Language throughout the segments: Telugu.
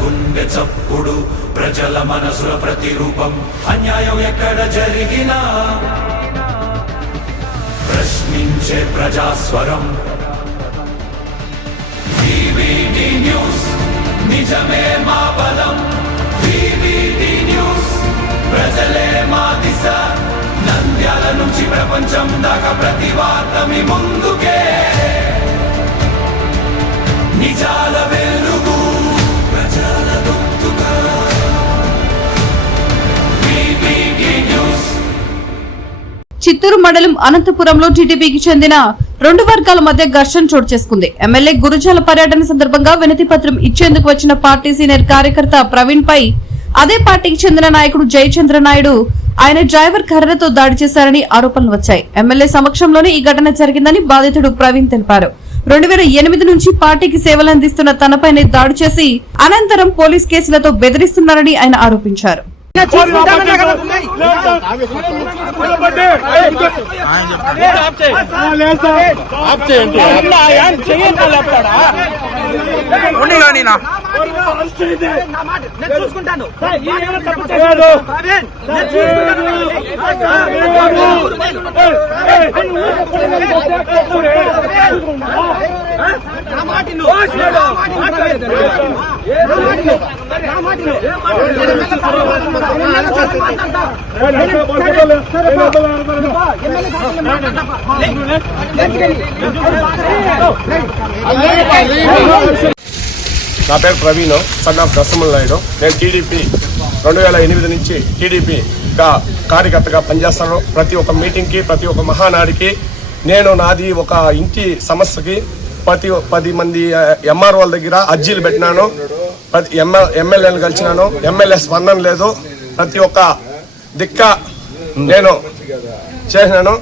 గుండె చప్పుడు ప్రజల మనసుల ప్రతిరూపం అన్యాయం ఎక్కడ జరిగినా ప్రశ్నించే ప్రజాస్వరం వివిడి న్యూస్ నిజమే మా బలం వివిడి న్యూస్ ప్రజలే మా దిశ నంద్యాల నుంచి ప్రపంచం దాకా ప్రతి వార్త మీ ముందుకే నిజాల వెలుగు ప్రజల గొంతుగా వివిడి న్యూస్. చిత్తూరు మండలం అనంతపురంలో టీడీపీకి చెందిన రెండు వర్గాల మధ్య ఘర్షణ చోటు చేసుకుంది. ఎమ్మెల్యే గురుజాల పర్యటన సందర్భంగా వినతి పత్రం ఇచ్చేందుకు వచ్చిన పార్టీ సీనియర్ కార్యకర్త ప్రవీణ్ పై అదే పార్టీకి చెందిన నాయకుడు జయచంద్ర నాయుడు ఆయన డ్రైవర్ కర్రతో దాడి చేశారని ఆరోపణలు వచ్చాయి. ఎమ్మెల్యే సమక్షంలోనే ఈ ఘటన జరిగిందని బాధితుడు ప్రవీణ్ తెలిపారు. 2008 నుంచి పార్టీకి సేవలందిస్తున్న తనపైనే దాడి చేసి అనంతరం పోలీస్ కేసులతో బెదిరిస్తున్నారని ఆయన ఆరోపించారు. నా పేరు ప్రవీణ్, సన్ ఆఫ్ దశమల్ నాయుడు. నేను టీడీపీ 2008 నుంచి టీడీపీగా కార్యకర్తగా పనిచేస్తాను. ప్రతి ఒక్క మీటింగ్కి, ప్రతి ఒక్క మహానాడికి నేను నాది ఒక ఇంటి సమస్యకి 10 మంది ఎంఆర్ఓల దగ్గర అర్జీలు పెట్టినాను. ప్రతి ఎమ్మెల్యేలు కలిసినాను. ఎమ్మెల్యే స్పందన లేదు. ప్రతి ఒక్క దిక్క నేను చేసినాను.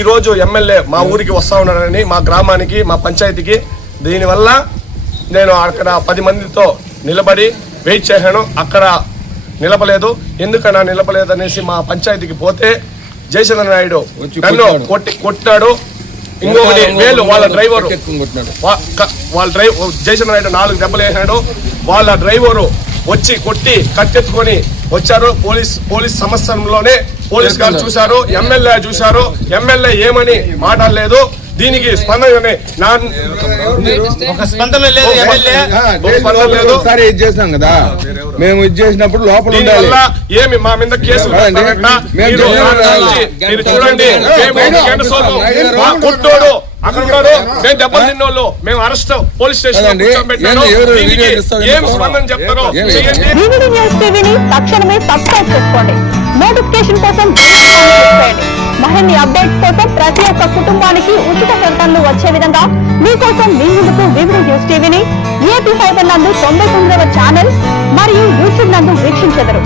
ఈరోజు ఎమ్మెల్యే మా ఊరికి వస్తూ ఉన్నారని, మా గ్రామానికి, మా పంచాయతీకి. దీనివల్ల నేను అక్కడ 10 మందితో నిలబడి వెయిట్ చేశాను. అక్కడ నిలబలేదు. ఎందుకన్నా నిలబలేదు అనేసి మా పంచాయతీకి పోతే జయచంద్ర నాయుడు నన్ను కొట్టాడు. ఇంకొకటి వేలు వాళ్ళ డ్రైవరు జయచంద్ర నాయుడు 4 దెబ్బలు వేసాడు. వాళ్ళ డ్రైవరు వచ్చి కొట్టి కట్టెత్తుకొని వచ్చారు. పోలీస్ సమస్యలోనే పోలీస్ గారు చూశారు, ఎమ్మెల్యే చూశారు. ఎమ్మెల్యే ఏమని మాట్లాడలేదు. దీనికి స్పందన లేదు. కదా మేము ఇది చేసినప్పుడు లోపల ఏమి మా మీద కేసు మీరు చూడండి. కొట్టోడు అక్కడ ఉన్నాడు, మేము దెబ్బలు తిన్నోళ్ళు, మేము అరెస్ట్ పోలీస్ స్టేషన్ ఏం స్పందన చెప్తారో తక్షణమే సబ్స్క్రైబ్ చేసుకోండి. నోటిఫికేషన్ కోసం మరిన్ని అప్డేట్స్ కోసం ప్రతి ఒక్క కుటుంబానికి ఉచిత ప్రకటనలు వచ్చే విధంగా మీకోసం మీ ముందుకు వివిడి న్యూస్ టీవీని ఏపీ ఫైబర్ నందు 99వ ఛానల్ మరియు యూట్యూబ్ నందు వీక్షించెదరు.